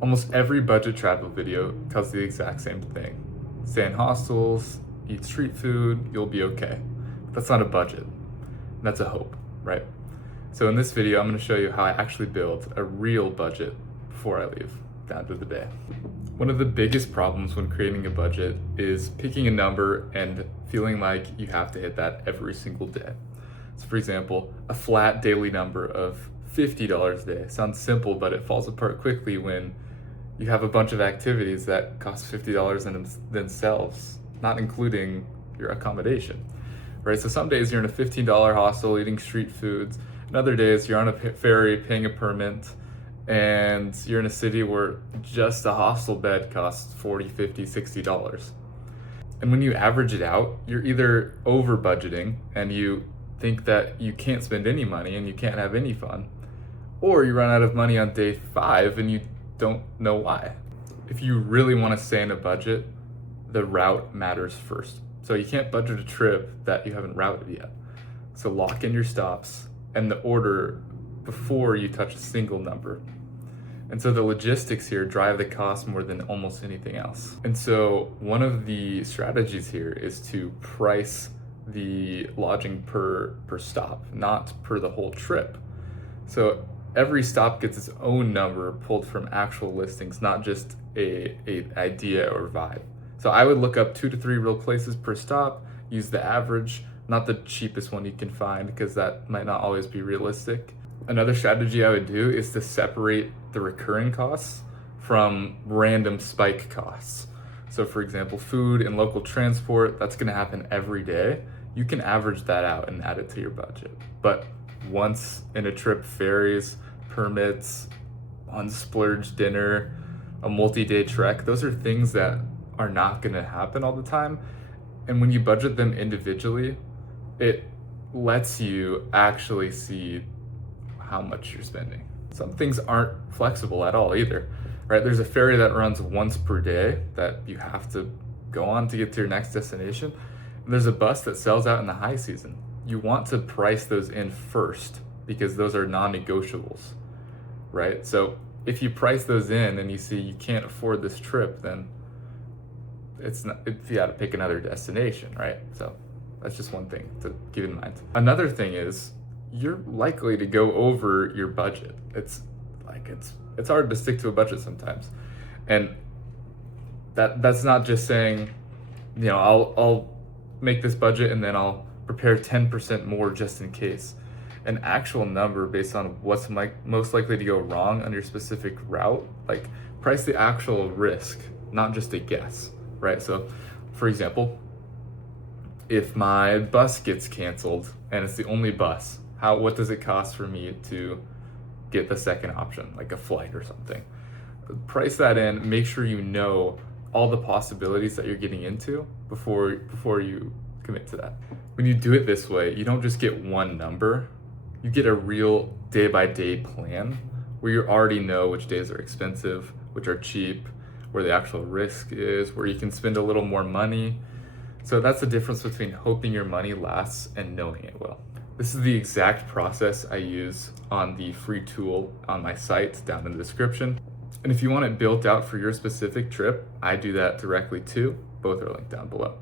Almost every budget travel video tells the exact same thing. Stay in hostels, eat street food, you'll be okay. But that's not a budget. That's a hope, right? So in this video, I'm going to show you how I actually build a real budget before I leave, down to the day. One of the biggest problems when creating a budget is picking a number and feeling like you have to hit that every single day. So for example, a flat daily number of $50 a day sounds simple, but it falls apart quickly when you have a bunch of activities that cost $50 in themselves, not including your accommodation, right? So some days you're in a $15 hostel eating street foods, and other days you're on a ferry paying a permit, and you're in a city where just a hostel bed costs $40, $50, $60. And when you average it out, you're either over budgeting and you think that you can't spend any money and you can't have any fun, or you run out of money on day 5 and you don't know why. If you really want to stay in a budget, the route matters first. So you can't budget a trip that you haven't routed yet. So lock in your stops and the order before you touch a single number. And so the logistics here drive the cost more than almost anything else. And so one of the strategies here is to price the lodging per stop, not per the whole trip. So every stop gets its own number pulled from actual listings, not just a idea or vibe. So I would look up 2 to 3 real places per stop, use the average, not the cheapest one you can find, because that might not always be realistic. Another strategy I would do is to separate the recurring costs from random spike costs. So for example, food and local transport, that's gonna happen every day. You can average that out and add it to your budget. But once in a trip, ferries, permits, unsplurged dinner, a multi-day trek, those are things that are not gonna happen all the time. And when you budget them individually, it lets you actually see how much you're spending. Some things aren't flexible at all either, right? There's a ferry that runs once per day that you have to go on to get to your next destination. And there's a bus that sells out in the high season. You want to price those in first because those are non-negotiables, right? So if you price those in and you see you can't afford this trip, then you got to pick another destination, right? So that's just one thing to keep in mind. Another thing is you're likely to go over your budget. It's hard to stick to a budget sometimes, and that's not just saying, I'll make this budget and then I'll prepare 10% more just in case. An actual number based on what's most likely to go wrong on your specific route, like price the actual risk, not just a guess, right? So for example, if my bus gets canceled and it's the only bus, what does it cost for me to get the second option, like a flight or something? Price that in, make sure you know all the possibilities that you're getting into before you commit to that. When you do it this way, you don't just get one number, you get a real day-by-day plan where you already know which days are expensive, which are cheap, where the actual risk is, where you can spend a little more money. So that's the difference between hoping your money lasts and knowing it will. This is the exact process I use on the free tool on my site down in the description. And if you want it built out for your specific trip, I do that directly too. Both are linked down below.